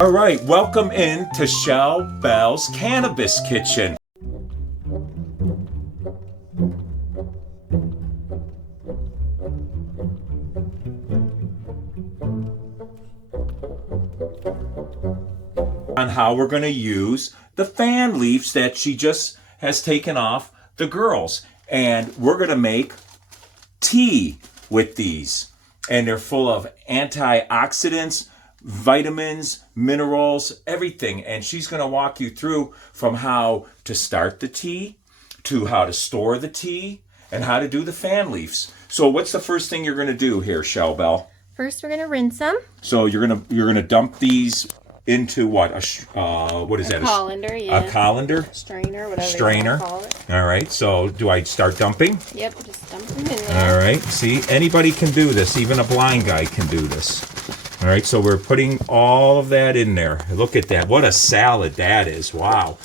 All right, welcome in to Shell Bell's Cannabis Kitchen. On how we're going to use the fan leaves that she just has taken off the girls. And we're going to make tea with these. And they're full of antioxidants, vitamins, minerals, everything. And she's going to walk you through from how to start the tea to how to store the tea and how to do the fan leaves. So what's the first thing you're going to do here, Shell Bell? First, we're going to rinse them. So you're going to dump these into what? What is that? A colander, yeah. A colander? Strainer, whatever Strainer. you want to call it. All right. So do I start dumping? Yep, just dump them in there. All right. See, anybody can do this. Even a blind guy can do this. All right. So we're putting all of that in there. Look at that. What a salad that is. Wow.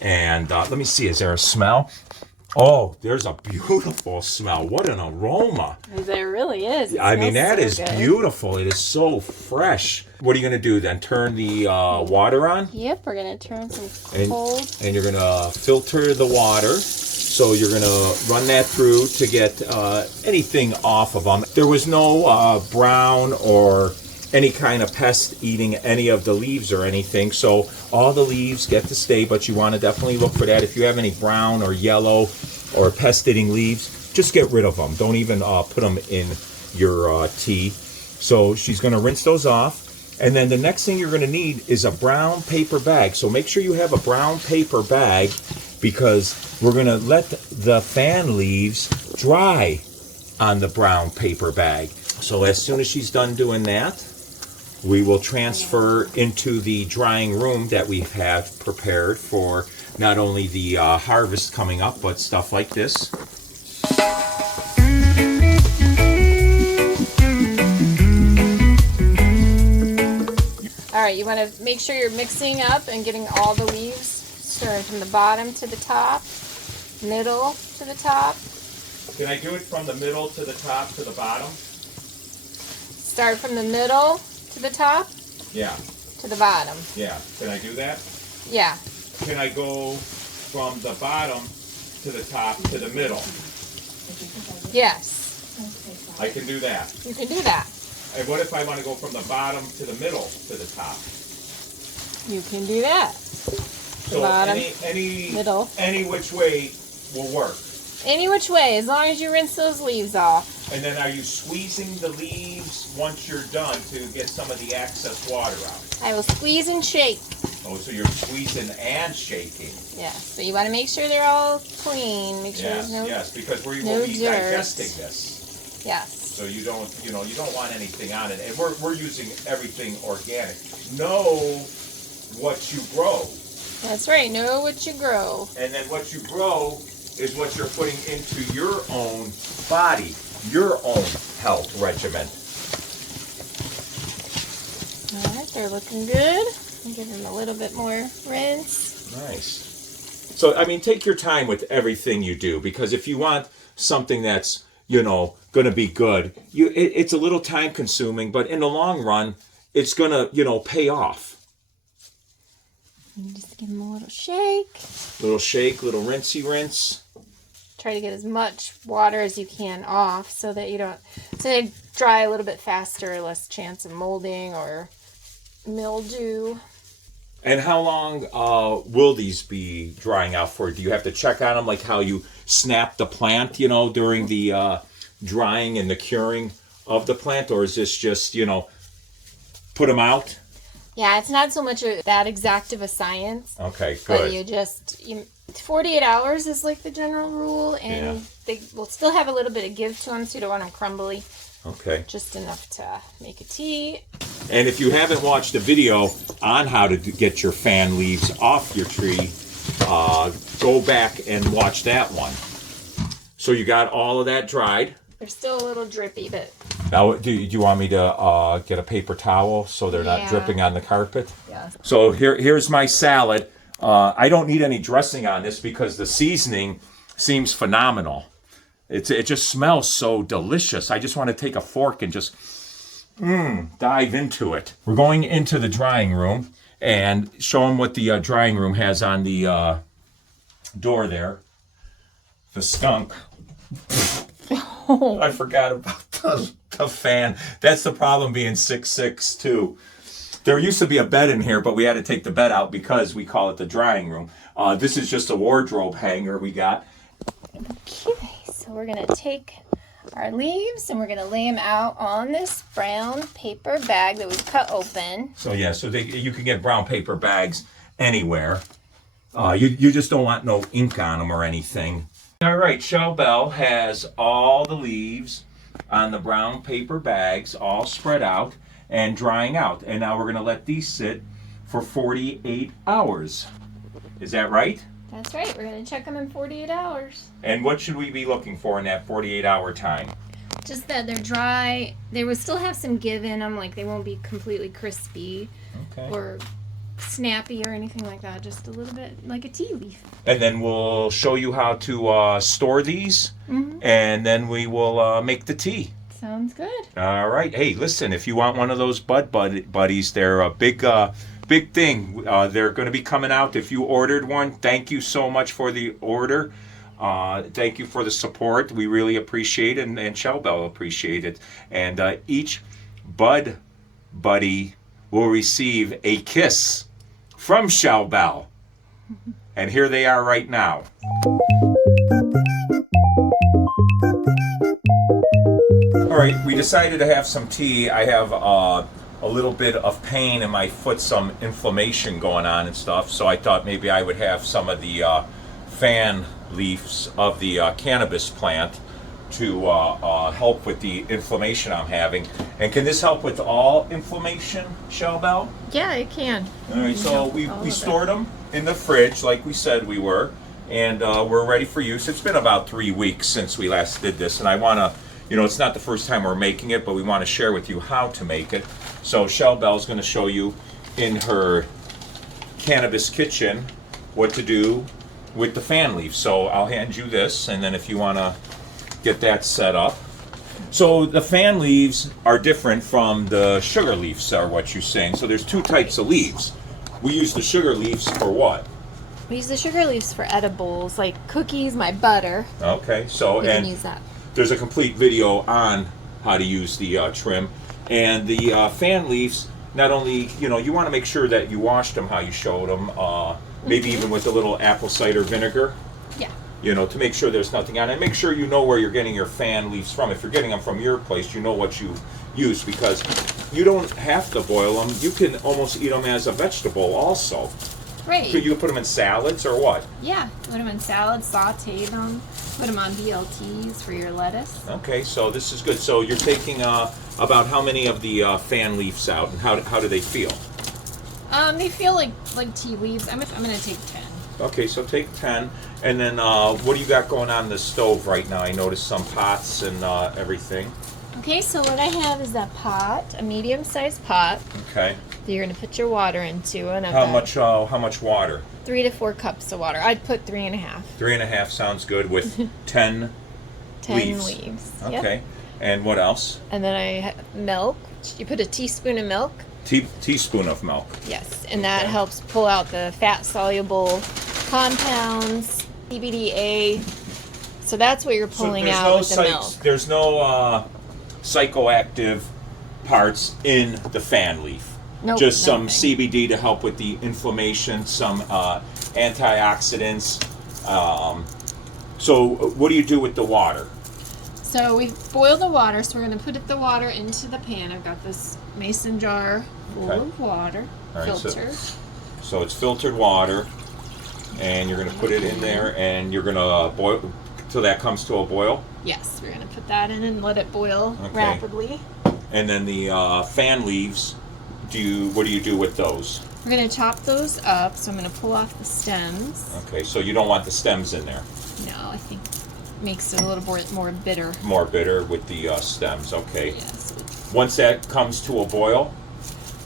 And let me see. Is there a smell? Oh, there's a beautiful smell. What an aroma. There really is. I mean, that so is good. beautiful. It is so fresh. What are you going to do then? Turn the water on? Yep, we're going to turn some cold. And you're going to filter the water. So you're going to run that through to get anything off of them. There was no brown or any kind of pest eating any of the leaves or anything. So all the leaves get to stay, but you want to definitely look for that. If you have any brown or yellow or pest eating leaves, just get rid of them. Don't even put them in your tea. So she's going to rinse those off. And then the next thing you're going to need is a brown paper bag. So make sure you have a brown paper bag because we're going to let the fan leaves dry on the brown paper bag. So as soon as she's done doing that, we will transfer into the drying room that we have prepared for not only the harvest coming up, but stuff like this. All right, you want to make sure you're mixing up and getting all the leaves starting from the bottom to the top, middle to the top. Can I do it from the middle to the top to the bottom? Start from the middle to the top Yeah. to the bottom. Yeah. Can I do that? Yeah. Can I go from the bottom to the top to the middle? Yes. I can do that. You can do that. And what if I want to go from the bottom to the middle to the top? You can do that. So bottom, middle, any which way will work. Any which way, as long as you rinse those leaves off. And then are you squeezing the leaves once you're done to get some of the excess water out? I will squeeze and shake. Oh, so you're squeezing and shaking. Yes, but you want to make sure they're all clean. Make sure Yes, there's no. yes, because we no will be dirt. digesting this. Yes. So you don't want anything on it. And we're using everything organic. Know what you grow. That's right. Know what you grow. And then what you grow is what you're putting into your own body, your own health regimen. All right, they're looking good. I'll give them a little bit more rinse. Nice. So, I mean, take your time with everything you do, because if you want something that's, going to be good, it's a little time consuming, but in the long run, it's going to, pay off. And just give them a little shake. Little shake, little rinsey rinse. Try to get as much water as you can off so that so they dry a little bit faster, less chance of molding or mildew. And how long will these be drying out for? Do you have to check on them like how you snap the plant, during the drying and the curing of the plant? Or is this just, put them out? Yeah, it's not so much that exact of a science. Okay, good. But 48 hours is like the general rule, and they will still have a little bit of give to them, so you don't want them crumbly. Okay. Just enough to make a tea. And if you haven't watched a video on how to get your fan leaves off your tree, go back and watch that one. So you got all of that dried. They're still a little drippy, but... Now, do you want me to get a paper towel so they're not dripping on the carpet? Yeah. So here's my salad. I don't need any dressing on this because the seasoning seems phenomenal. It just smells so delicious. I just want to take a fork and just dive into it. We're going into the drying room, and show them what the drying room has on the door there. The skunk. I forgot about the fan. That's the problem being 6'6" too. There used to be a bed in here, but we had to take the bed out because we call it the drying room. This is just a wardrobe hanger we got. Okay, so we're gonna take our leaves and we're gonna lay them out on this brown paper bag that we've cut open. So yeah, so you can get brown paper bags anywhere. You just don't want no ink on them or anything. All right, Shell Bell has all the leaves on the brown paper bags all spread out and drying out. And now we're gonna let these sit for 48 hours. Is that right? That's right, we're gonna check them in 48 hours. And what should we be looking for in that 48-hour time? Just that they're dry. They will still have some give in them, like they won't be completely crispy or snappy or anything like that. Just a little bit like a tea leaf. And then we'll show you how to store these, and then we will make the tea. Sounds good. All right. Hey, listen, if you want one of those buddies, they're a big thing. They're going to be coming out. If you ordered one, thank you so much for the order. Thank you for the support. We really appreciate it, and Shell Bell appreciate it. And each bud buddy will receive a kiss from Shell Bell. And here they are right now. All right, we decided to have some tea. I have a little bit of pain in my foot, some inflammation going on and stuff, so I thought maybe I would have some of the fan leaves of the cannabis plant to help with the inflammation I'm having. And can this help with all inflammation, Shell Bell? Yeah, it can. All right, so we stored them in the fridge like we said we were, and we're ready for use. It's been about 3 weeks since we last did this, and I want to, it's not the first time we're making it, but we want to share with you how to make it. So Shell Bell's going to show you in her cannabis kitchen what to do with the fan leaf. So I'll hand you this, and then if you want to get that set up. So the fan leaves are different from the sugar leaves, are what you're saying. So there's two types of leaves. We use the sugar leaves for what? We use the sugar leaves for edibles, like cookies, my butter. Okay, so We can use that. There's a complete video on how to use the trim. And the fan leaves, not only, you want to make sure that you washed them how you showed them, maybe even with a little apple cider vinegar. Yeah. To make sure there's nothing on it. Make sure you know where you're getting your fan leaves from. If you're getting them from your place, you know what you use, because you don't have to boil them. You can almost eat them as a vegetable also. Right. So you put them in salads or what? Yeah, put them in salads, saute them, put them on BLTs for your lettuce. Okay, so this is good. So you're taking about how many of the fan leaves out, and how do they feel? They feel like tea leaves. I'm gonna take 10. Okay, so take 10, and then what do you got going on the stove right now? I noticed some pots and everything. Okay, so what I have is that pot, a medium-sized pot. Okay. That you're gonna put your water into, and How much water? 3 to 4 cups of water. I'd put 3.5. 3.5 sounds good with 10 leaves. Okay. Yep. And what else? And then I have milk. You put a teaspoon of milk. Teaspoon of milk. Yes, and that helps pull out the fat-soluble compounds, CBDA. So that's what you're pulling out with the milk. There's no psychoactive parts in the fan leaf. Nope, Just some nothing. CBD to help with the inflammation, some antioxidants. So what do you do with the water? So we boil the water, so we're going to put the water into the pan. I've got this mason jar full of water, All right, filtered. So it's filtered water, and you're going to put it in there, and you're going to boil till that comes to a boil? Yes, we're going to put that in and let it boil rapidly. And then the fan leaves, what do you do with those? We're going to chop those up, so I'm going to pull off the stems. Okay, so you don't want the stems in there? No, I think it makes it a little more bitter. More bitter with the stems, okay. Yes. Once that comes to a boil,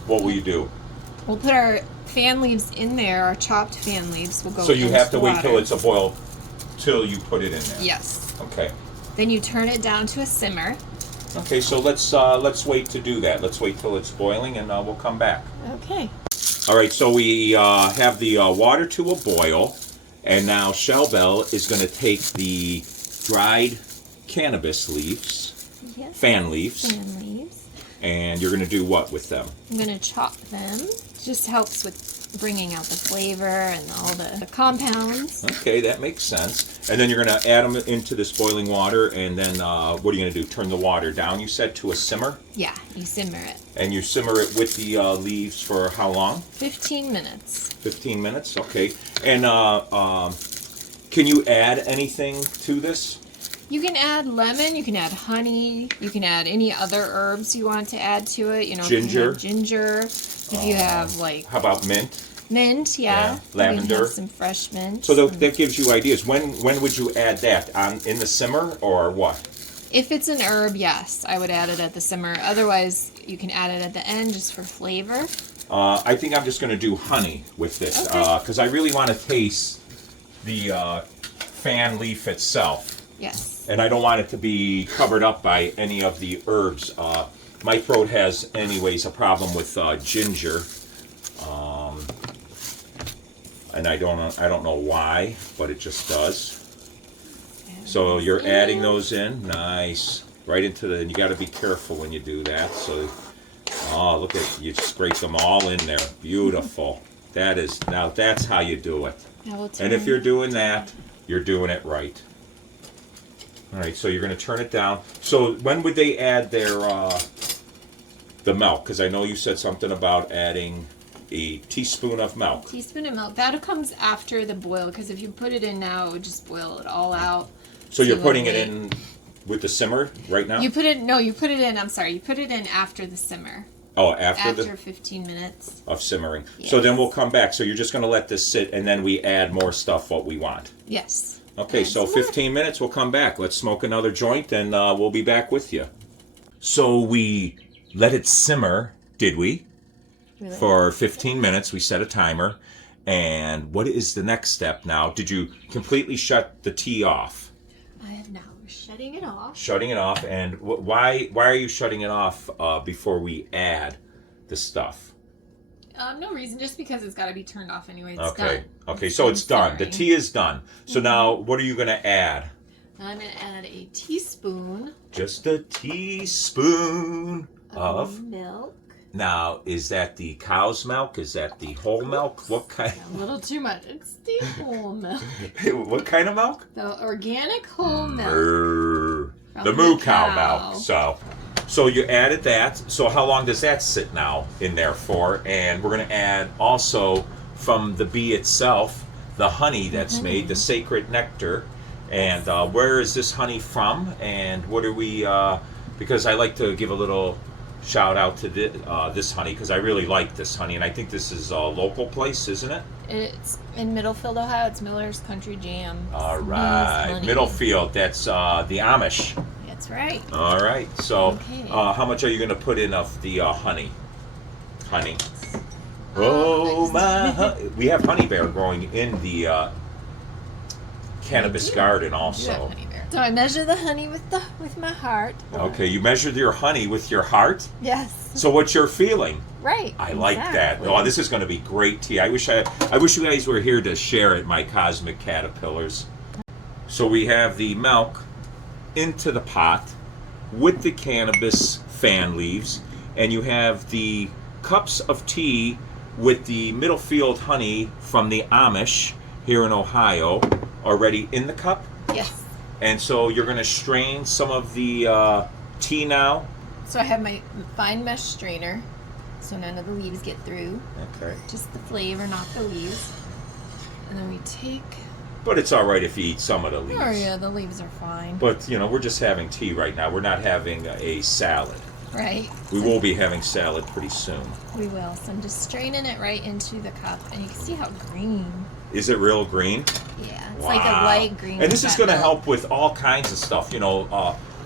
what will you do? We'll put our fan leaves in there, our chopped fan leaves will go So you into have to the wait water. till it's a boil till you put it in there? Yes. Okay. Then you turn it down to a simmer. Okay, so let's wait to do that. Let's wait till it's boiling, and we'll come back. Okay. All right, so we have the water to a boil, and now Shell Bell is going to take the dried cannabis leaves, Yes. fan leaves, and you're going to do what with them? I'm going to chop them. It just helps with bringing out the flavor and all the compounds. Okay, that makes sense. And then you're going to add them into this boiling water, and then what are you going to do? Turn the water down, you said, to a simmer? Yeah, you simmer it. And you simmer it with the leaves for how long? 15 minutes. 15 minutes, okay. And can you add anything to this? You can add lemon, you can add honey, you can add any other herbs you want to add to it. You know, Ginger. If you have ginger, if you have like How about mint? mint, yeah. Lavender. You can have some fresh mint. So that gives you ideas. When would you add that? In the simmer or what? If it's an herb, yes, I would add it at the simmer. Otherwise, you can add it at the end just for flavor. I think I'm just going to do honey with this because I really want to taste the fan leaf itself. Yes. And I don't want it to be covered up by any of the herbs. My throat has, anyways, a problem with ginger, and I don't know why, but it just does. So you're adding those in, nice, right into the. And you got to be careful when you do that. So, look at you scrape them all in there, beautiful. Now that's how you do it. And if you're doing that, you're doing it right. All right, so you're going to turn it down. So when would they add their the milk? Because I know you said something about adding a teaspoon of milk. Teaspoon of milk. That comes after the boil, because if you put it in now, it would just boil it all out. So you're putting it in with the simmer right now? You put it in, I'm sorry, you put it in after the simmer. Oh, after 15 minutes. Of simmering. Yes. So then we'll come back. So you're just going to let this sit, and then we add more stuff what we want. Yes. Okay, so 15 minutes, we'll come back. Let's smoke another joint, and we'll be back with you. So we let it simmer, did we? Really? For 15 minutes. We set a timer. And what is the next step now? Did you completely shut the tea off? I am now shutting it off. Shutting it off. And why are you shutting it off before we add the stuff? No reason, just because it's got to be turned off anyway. It's okay. done. Okay, so it's done. The tea is done. So now, what are you going to add? I'm going to add a teaspoon. Just a teaspoon of milk. Now, is that the cow's milk? Is that the whole milk? What kind? A little too much. It's the whole milk. What kind of milk? The organic whole milk. The moo cow milk. So you added that. So how long does that sit now in there for? And we're going to add also from the bee itself, the honey that's made, the sacred nectar. And where is this honey from? And what are we, because I like to give a little shout out to this honey, because I really like this honey. And I think this is a local place, isn't it? It's in Middlefield, Ohio. It's Miller's Country Jam. All right. Middlefield, that's the Amish. That's right. All right. So how much are you going to put in of the honey? Honey. Oh, my. We have honey bear growing in the cannabis garden also. So I measure the honey with my heart. Okay, you measured your honey with your heart? Yes. So what's your feeling? Right. I like that. Oh, this is going to be great tea. I wish you guys were here to share it, my cosmic caterpillars. So we have the milk into the pot with the cannabis fan leaves, and you have the cups of tea with the Middlefield honey from the Amish here in Ohio already in the cup. Yes. And so you're going to strain some of the tea now. So I have my fine mesh strainer, so none of the leaves get through. Okay. Just the flavor, not the leaves. And then we take... But it's all right if you eat some of the leaves. Oh yeah, the leaves are fine. But, we're just having tea right now. We're not having a salad. Right. We will be having salad pretty soon. We will. So I'm just straining it right into the cup, and you can see how green. Is it real green? Yeah, it's like a light green. And this is going to help with all kinds of stuff,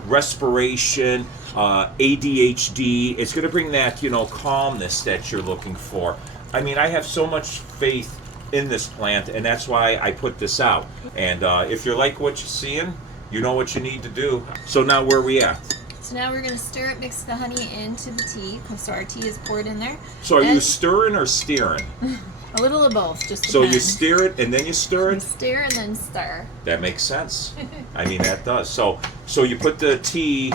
respiration, ADHD. It's going to bring that, calmness that you're looking for. I mean, I have so much faith in this plant, and that's why I put this out. And if you like what you're seeing, you know what you need to do. So now where are we at? So now we're going to stir it, mix the honey into the tea. So our tea is poured in there. So are you stirring or steering? A little of both, just So depends. you steer it and then you stir You it? stir and then stir. That makes sense. I mean, that does. So you put the tea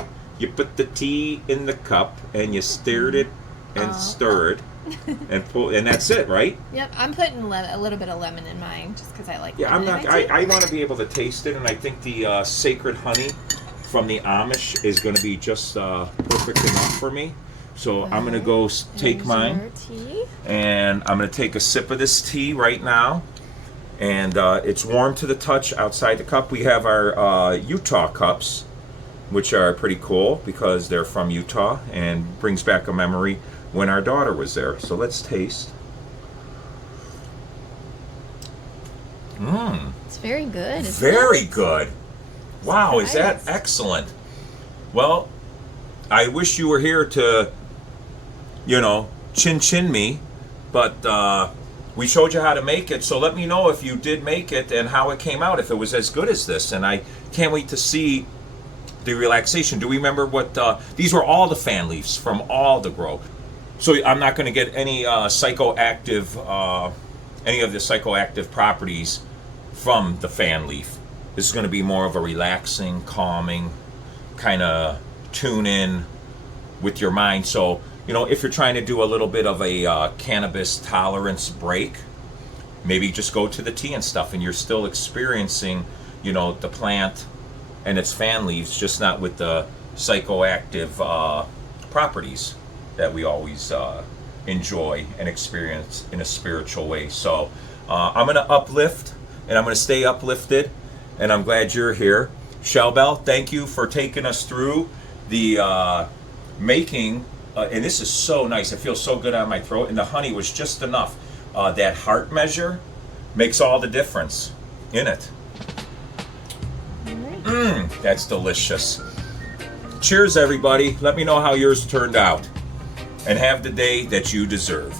in the cup and you stirred it and stir it and pull, and that's it, right? Yep, I'm putting a little bit of lemon in mine just because I like Yeah, lemon. I want to be able to taste it, and I think the sacred honey from the Amish is going to be just perfect enough for me. So I'm going to go take mine, your tea. and I'm going to take a sip of this tea right now. And it's warm to the touch outside the cup. We have our Utah cups, which are pretty cool because they're from Utah and brings back a memory when our daughter was there. So let's taste. It's very good. Very good. Wow, is that Nice. excellent? Well, I wish you were here to, chin me, but we showed you how to make it, so let me know if you did make it and how it came out, if it was as good as this. And I can't wait to see the relaxation. Do we remember what, these were all the fan leaves from all the grow. So I'm not going to get any psychoactive, any of the psychoactive properties from the fan leaf. This is going to be more of a relaxing, calming, kind of tune in with your mind. So, if you're trying to do a little bit of a cannabis tolerance break, maybe just go to the tea and stuff and you're still experiencing, the plant and its fan leaves, just not with the psychoactive properties that we always enjoy and experience in a spiritual way. So I'm going to uplift, and I'm going to stay uplifted, and I'm glad you're here. Shelbel, thank you for taking us through the making, and this is so nice. It feels so good on my throat, and the honey was just enough. That heart measure makes all the difference in it. That's delicious. Cheers, everybody. Let me know how yours turned out, and have the day that you deserve.